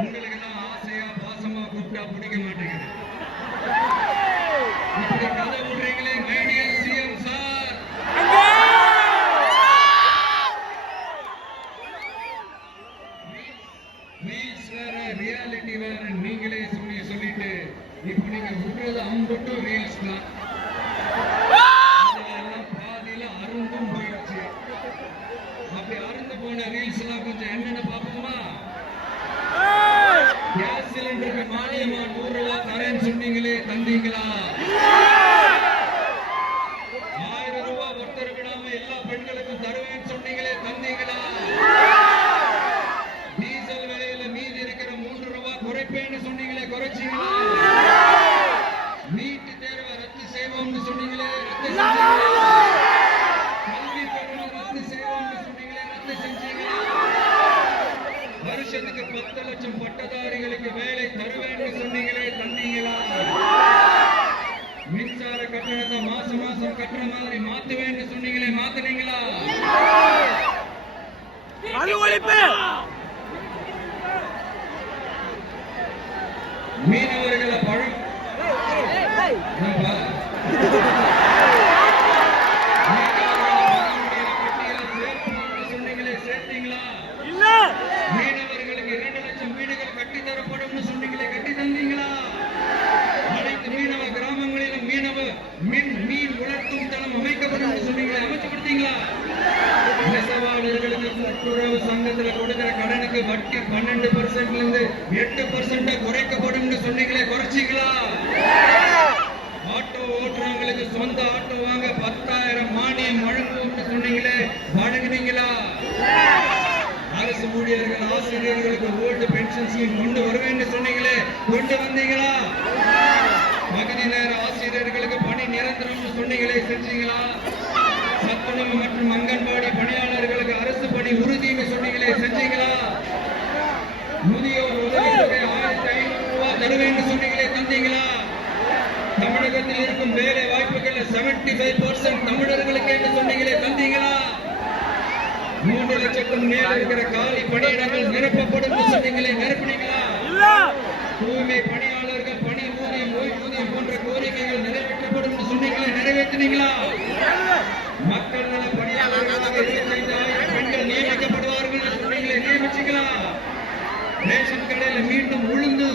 உங்களுக்கு எல்லாம் ஆசையா பாசமா கூப்பிட்டா பிடிக்க மாட்டேங்குது. இப்படி கதை விடுறீங்களே மைடியர் சிஎம் சார். ரீல்ஸ் வேற ரியாலிட்டி வேற நீங்களே சொல்லிட்டு இப்ப நீங்க விடுறது அம்பட்டு ரீல்ஸ் தான். பாதியில அருந்தும் போயிடுச்சு. அப்படி அருந்து போன ரீல்ஸ் எல்லாம் கொஞ்சம் என்னன்னு பாப்போமா? கேஸ் சிலிண்டருக்கு மானியமா 100 ரூபாய் தரேன்னு சொன்னீங்களே, தந்தீங்களா? 1000 ரூபாய் ஒருத்தர் விடாம எல்லா பெண்களுக்கும் தருவேன்னு சொன்னீங்களே, தந்தீங்களா? டீசல் விலையில மீதி இருக்கிற 3 ரூபாய் குறைப்பேன்னு சொன்னீங்களே, குறைச்சீங்களா? நீட்டு தேர்வை ரத்து செய்வோம்னு சொன்னீங்களே, ரத்து செஞ்சீங்களா? கல்வி கடனை ரத்து செய்வோம்னு சொன்னீங்களே, ரத்து செஞ்சீங்களா? வருஷத்துக்கு 10 லட்சம் பட்டதாரிகளுக்கு வேலை தருவேன்னு சொன்னீங்களே, தந்தீங்களா? மின்சார கட்டணத்தை மாசம் மாசம் கட்டுற மாதிரி மாத்துவேன்னு சொன்னீங்களே, மாத்துனீங்களா? மீனவர்களை பழம் சொன்னீங்களே, சேர்த்தீங்களா? மீனவர்களுக்கு 2 லட்சம் வீடுகள் கட்டி தரப்படும் சொன்னீங்களே, கட்டி தந்தீங்களா? அனைத்து மீனவ கிராமங்களிலும் மீன் வளர்க்கும் தளம் அமைக்கப்படும் சொன்னீங்களே, அமைச்சு கொடுத்தீங்களா? நெசவாளர்களுக்கு கூட்டுறவு சங்கத்துல கொடுக்கிற கடனுக்கு வட்டி 12% இருந்து 8% குறைக்கப்படும் சொன்னீங்களே, குறைச்சிங்களா? ஆட்டோ ஓட்டுறவங்களுக்கு சொந்த ஆட்டோ வாங்க 10,000 மானியம் வழங்குவோம் சொன்னீங்களே, வழங்குனீங்களா? அரசு ஊழியர்கள் ஆசிரியர்களுக்கு ஓல்டு பென்ஷன் ஸ்கீம் கொண்டு வருவேன்னு சொன்னீங்களே, கொண்டு வந்தீங்களா? பகுதி நேர ஆசிரியர்களுக்கு பணி நிரந்தரம் சொன்னீங்களே, செஞ்சீங்களா? சத்துணவு மற்றும் அங்கன்வாடி பணியாளர்களுக்கு அரசு பணி உறுதின்னு சொன்னீங்களே, செஞ்சீங்களா? முதியோர் உதவித்தொகை 1500 ரூபாய் தருவேன்னு சொன்னீங்களே, தந்தீங்களா? தமிழகத்தில் இருக்கும் வேலை வாய்ப்புகள் 75% தமிழர்களுக்கு என்று சொன்னீங்களே, தந்தீங்களா? 3 லட்சத்துக்கும் மேல் இருக்கிற காலி பணியிடங்கள் நிரப்பப்படும் சொன்னீங்களே, நிரப்பினீங்களா? தூய்மை பணியாளர்கள் பணி ஊதியம் ஓய்வூதியம் போன்ற கோரிக்கைகள் நிறைவேற்றப்படும் சொன்னீங்களே, நிறைவேற்றினீங்களா? மக்கள் நல பணியாளர்களாக 25,000 பெண்கள் நியமிக்கப்படுவார்கள் சொன்னீங்களே, நியமிச்சீங்களா? ரேஷன் கடையில் மீண்டும் உளுந்து